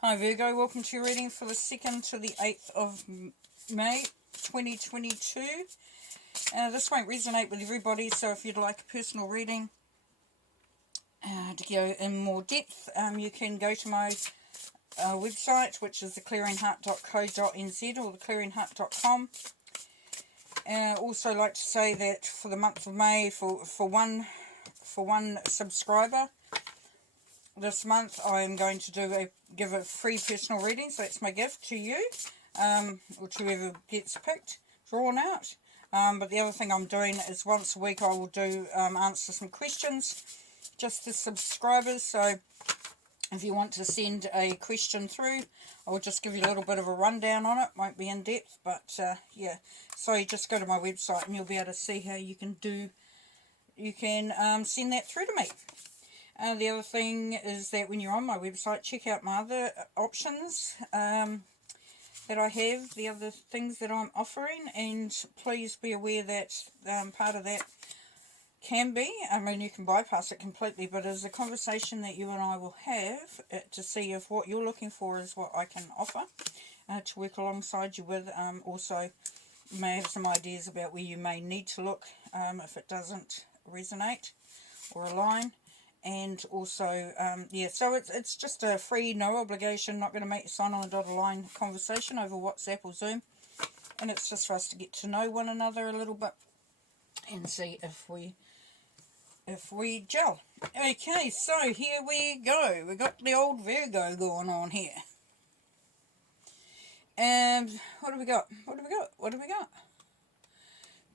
Hi Virgo, welcome to your reading for the 2nd to the 8th of May 2022. This won't resonate with everybody, so if you'd like a personal reading to go in more depth, you can go to my website, which is theclearingheart.co.nz or theclearingheart.com. Also like to say that for the month of May, for one subscriber, this month I am going to give a free personal reading, so that's my gift to you, or to whoever gets picked, drawn out. But the other thing I'm doing is once a week I will do answer some questions just to subscribers. So if you want to send a question through, I will just give you a little bit of a rundown on it. Won't be in depth, but yeah. So you just go to my website and you'll be able to see how you can send that through to me. The other thing is that when you're on my website, check out my other options that I have, the other things that I'm offering, and please be aware that part of that can be, I mean, you can bypass it completely, but it's a conversation that you and I will have to see if what you're looking for is what I can offer to work alongside you with. Also, you may have some ideas about where you may need to look if it doesn't resonate or align. And also, yeah, so it's just a free, no obligation, not going to make you sign on a dotted line conversation over WhatsApp or Zoom. And it's just for us to get to know one another a little bit and see if we gel. Okay, so here we go. We got the old Virgo going on here. And what do we got?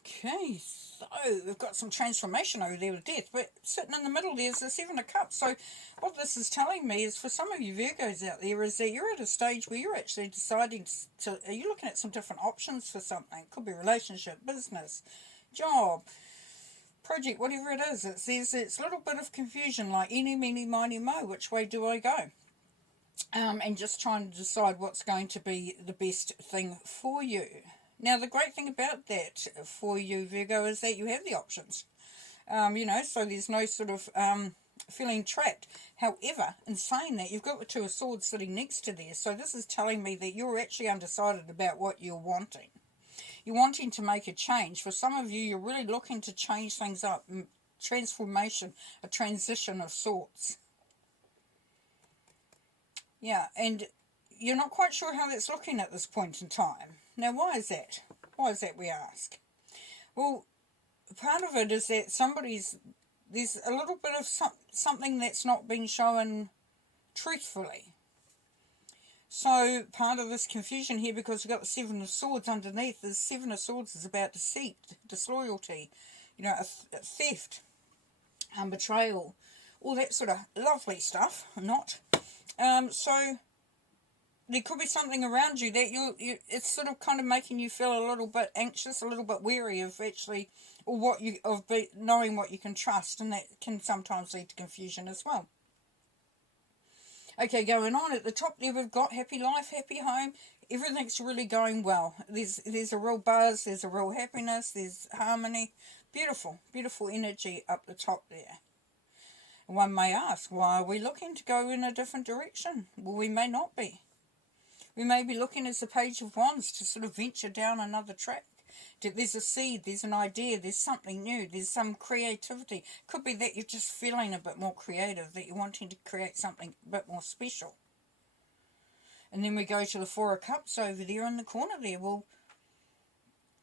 Okay, so we've got some transformation over there with death, but sitting in the middle there's the Seven of Cups. So what this is telling me is, for some of you Virgos out there, is that you're at a stage where you're actually deciding to, you're looking at some different options for something. It could be relationship, business, job, project, whatever it is. It's a little bit of confusion, like eeny, meeny, miny, mo, which way do I go? And just trying to decide what's going to be the best thing for you. Now, the great thing about that for you, Virgo, is that you have the options. So there's no sort of feeling trapped. However, in saying that, you've got the Two of Swords sitting next to there. So this is telling me that you're actually undecided about what you're wanting. You're wanting to make a change. For some of you, you're really looking to change things up. Transformation, a transition of sorts. Yeah, and you're not quite sure how that's looking at this point in time. Now, why is that? Why is that, we ask? Well, part of it is that there's a little bit of something that's not been shown truthfully. So part of this confusion here, because we've got the Seven of Swords underneath, the Seven of Swords is about deceit, disloyalty, a theft, betrayal, all that sort of lovely stuff, not. So there could be something around you that it's sort of kind of making you feel a little bit anxious, a little bit wary of actually, or knowing what you can trust, and that can sometimes lead to confusion as well. Okay, going on at the top there, we've got happy life, happy home. Everything's really going well. There's a real buzz, there's a real happiness, there's harmony. Beautiful, beautiful energy up the top there. One may ask, why are we looking to go in a different direction? Well, we may not be. We may be looking as the Page of Wands to sort of venture down another track. There's a seed, there's an idea, there's something new, there's some creativity. Could be that you're just feeling a bit more creative, that you're wanting to create something a bit more special. And then we go to the Four of Cups over there in the corner there. Well,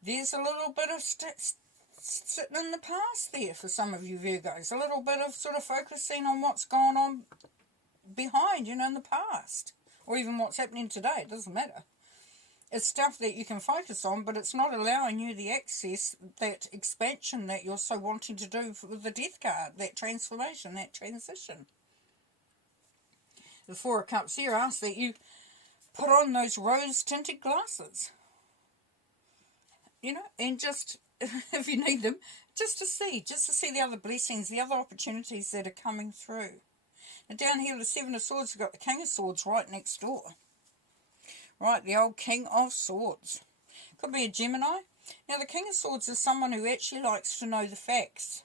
there's a little bit of sitting in the past there for some of you Virgos. A little bit of sort of focusing on what's gone on behind, in the past. Or even what's happening today, it doesn't matter. It's stuff that you can focus on, but it's not allowing you the access, that expansion that you're so wanting to do with the Death card, that transformation, that transition. The Four of Cups here asks that you put on those rose-tinted glasses. And just, if you need them, just to see the other blessings, the other opportunities that are coming through. And down here, the Seven of Swords, we've got the King of Swords right next door. Right, the old King of Swords. Could be a Gemini. Now, the King of Swords is someone who actually likes to know the facts.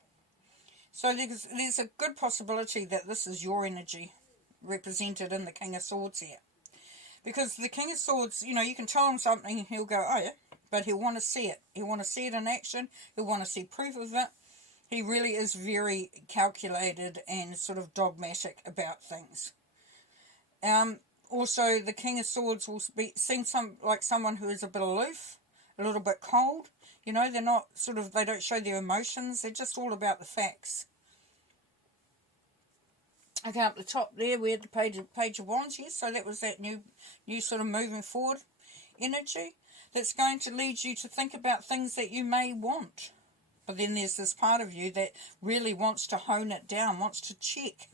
So there's a good possibility that this is your energy represented in the King of Swords here. Because the King of Swords, you know, you can tell him something and he'll go, oh yeah, but he'll want to see it. He'll want to see it in action. He'll want to see proof of it. He really is very calculated and sort of dogmatic about things. Also, the King of Swords will seem like someone who is a bit aloof, a little bit cold. You know, they're not sort of, they don't show their emotions. They're just all about the facts. Okay, up the top there, we had the page of Wands. Yes, so that was that new sort of moving forward energy that's going to lead you to think about things that you may want. But then there's this part of you that really wants to hone it down, wants to check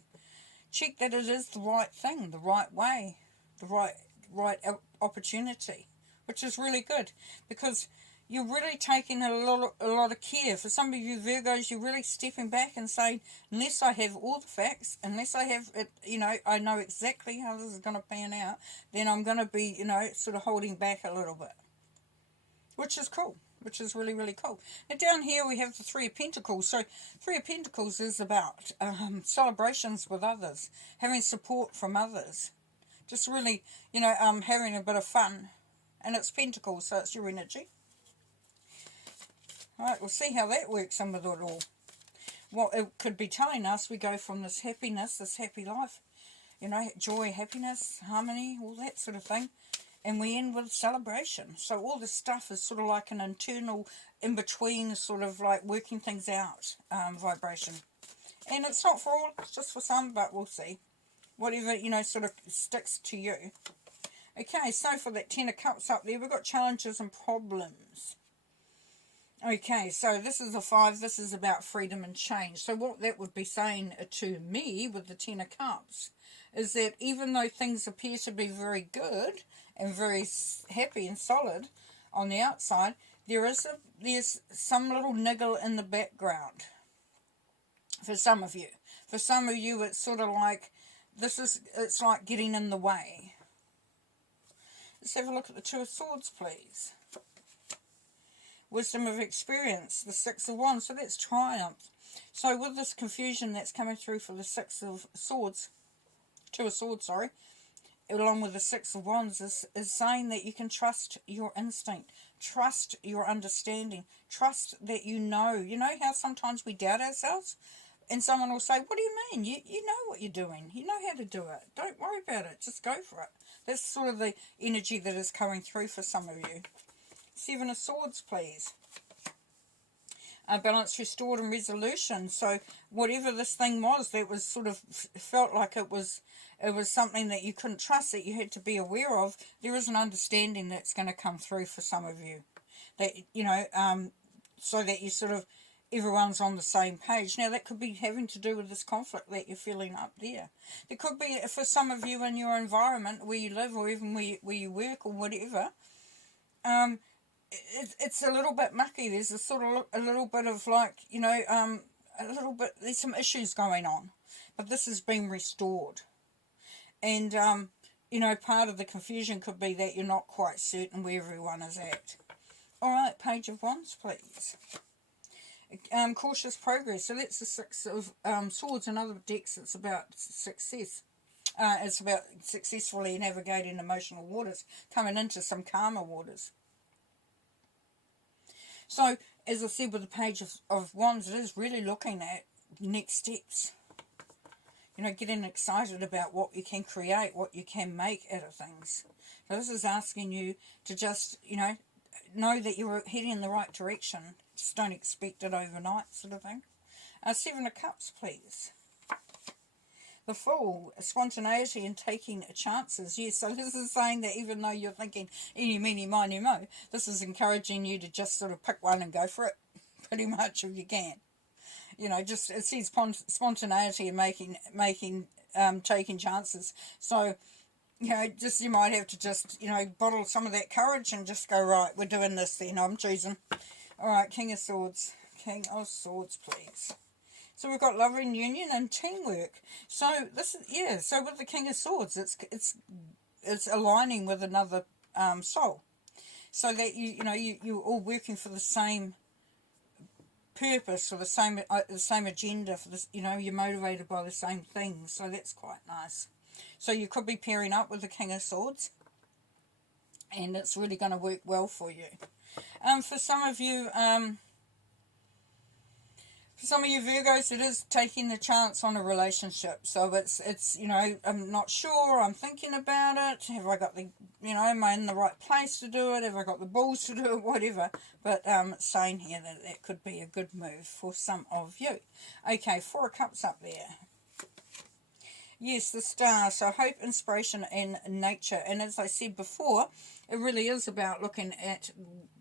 that it is the right thing, the right way, the right opportunity, which is really good, because you're really taking a lot of care. For some of you Virgos, you're really stepping back and saying, unless I have all the facts, unless I have it, you know, I know exactly how this is going to pan out, then I'm going to be, you know, sort of holding back a little bit, which is cool, which is really, really cool. And down here we have the Three of Pentacles. So Three of Pentacles is about celebrations with others, having support from others, just really, you know, having a bit of fun. And it's Pentacles, so it's your energy. Alright, we'll see how that works in with it all. What it could be telling us, we go from this happiness, this happy life, you know, joy, happiness, harmony, all that sort of thing. And we end with celebration. So all this stuff is sort of like an internal, in-between, sort of like working things out vibration. And it's not for all, it's just for some, but we'll see. Whatever, you know, sort of sticks to you. Okay, so for that Ten of Cups up there, we've got challenges and problems. Okay, so this is a 5. This is about freedom and change. So what that would be saying to me with the Ten of Cups is that even though things appear to be very good and very happy and solid on the outside, there's some little niggle in the background for some of you. For some of you, it's sort of like, it's like getting in the way. Let's have a look at the Two of Swords, please. Wisdom of experience, the Six of Wands, so that's triumph. So with this confusion that's coming through for the Six of Swords, Two of Swords, sorry, along with the Six of Wands, is saying that you can trust your instinct, trust your understanding, trust that you know. You know how sometimes we doubt ourselves? And someone will say, what do you mean? You know what you're doing. You know how to do it. Don't worry about it. Just go for it. That's sort of the energy that is coming through for some of you. Seven of Swords, please. Balance restored and resolution. So whatever this thing was that was sort of felt like it was something that you couldn't trust, that you had to be aware of, there is an understanding that's going to come through for some of you. That, you know, so that you sort of, everyone's on the same page. Now that could be having to do with this conflict that you're feeling up there. It could be for some of you in your environment where you live, or even where you work or whatever. It's a little bit mucky. There's a sort of a little bit of like, you know, a little bit, there's some issues going on, but this has been restored. And, you know, part of the confusion could be that you're not quite certain where everyone is at. All right, Page of Wands, please. Cautious progress. So that's the Six of Swords. In other decks, it's about success. It's about successfully navigating emotional waters, coming into some calmer waters. So, as I said with the Page of Wands, it is really looking at next steps. You know, getting excited about what you can create, what you can make out of things. So this is asking you to just, you know that you're heading in the right direction. Just don't expect it overnight, sort of thing. Seven of Cups, please. The Fool, spontaneity and taking chances. Yes, so this is saying that even though you're thinking, eeny, meeny, miny, mo, this is encouraging you to just sort of pick one and go for it, pretty much, if you can. You know, just, it says spontaneity and taking chances. So, you know, just, you might have to just, you know, bottle some of that courage and just go, right, we're doing this then, I'm choosing. All right, King of Swords. King of Swords, please. So we've got love and union and teamwork. So this is, yeah, so with the King of Swords, it's aligning with another soul. So that you're all working for the same purpose, for the same agenda, for this, you know, you're motivated by the same things. So that's quite nice. So you could be pairing up with the King of Swords. and it's really going to work well for you. For some of you, Virgos, it is taking the chance on a relationship. So it's you know, I'm not sure, I'm thinking about it. Have I got the, you know, am I in the right place to do it? Have I got the balls to do it? Whatever. But it's saying here that that could be a good move for some of you. Okay, 4 of Cups up there. Yes, the star, so hope, inspiration, and nature. And as I said before, it really is about looking at,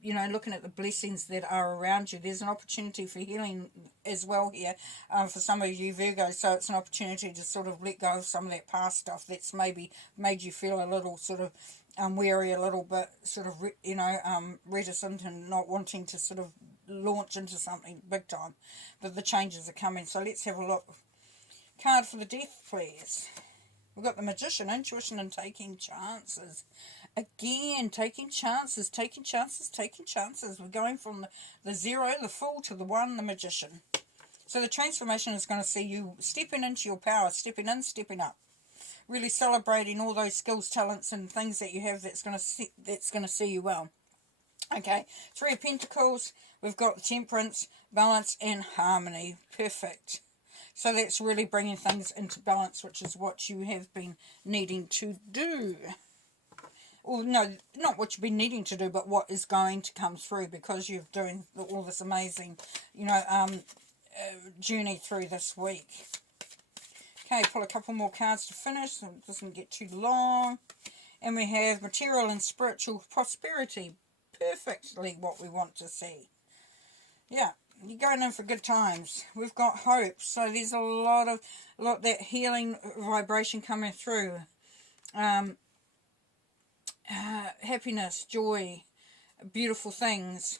you know, looking at the blessings that are around you. There's an opportunity for healing as well here for some of you Virgos. So it's an opportunity to sort of let go of some of that past stuff that's maybe made you feel a little sort of wary, a little bit sort of, reticent and not wanting to sort of launch into something big time. But the changes are coming. So let's have a look. Card for the Death, please. We've got the Magician, intuition and taking chances. Again, taking chances, taking chances, taking chances. We're going from the 0, the Fool, to the 1, the Magician. So the transformation is going to see you stepping into your power, stepping in, stepping up. Really celebrating all those skills, talents and things that you have that's going to see you well. Okay, 3 of Pentacles. We've got Temperance, balance and harmony. Perfect. So that's really bringing things into balance, which is what you have been needing to do. Or no, not what you've been needing to do, but what is going to come through because you're doing all this amazing, you know, journey through this week. Okay, pull a couple more cards to finish so it doesn't get too long. And we have material and spiritual prosperity. Perfectly what we want to see. Yeah. You're going in for good times. We've got hope. So there's a lot that healing vibration coming through. Happiness, joy, beautiful things.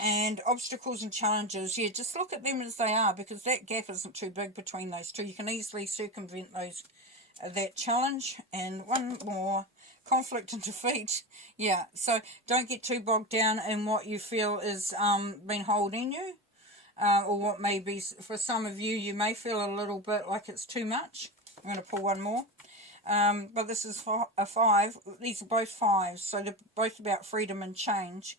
And obstacles and challenges. Yeah, just look at them as they are because that gap isn't too big between those two. You can easily circumvent that challenge. And one more. Conflict and defeat. Yeah, so don't get too bogged down in what you feel is been holding you, or what may be, for some of you, you may feel a little bit like it's too much. I'm going to pull one more. But this is a 5. These are both 5s, so they're both about freedom and change.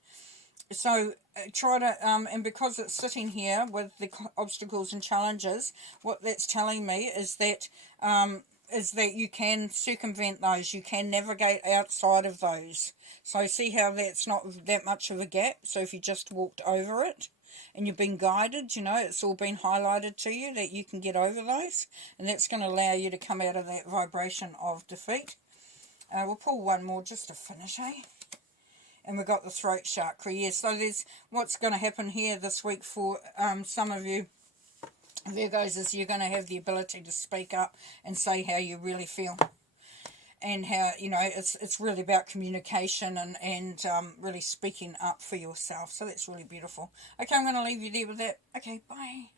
So try to, and because it's sitting here with the obstacles and challenges, what that's telling me is that you can circumvent those, you can navigate outside of those. So see how that's not that much of a gap. So if you just walked over it and you've been guided, you know, it's all been highlighted to you that you can get over those, and that's going to allow you to come out of that vibration of defeat. We'll pull one more just to finish, eh? And we've got the throat chakra. Yeah, so there's what's going to happen here this week for some of you Virgos is you're going to have the ability to speak up and say how you really feel. And how, you know, it's really about communication and really speaking up for yourself. So that's really beautiful. Okay, I'm going to leave you there with that. Okay, bye.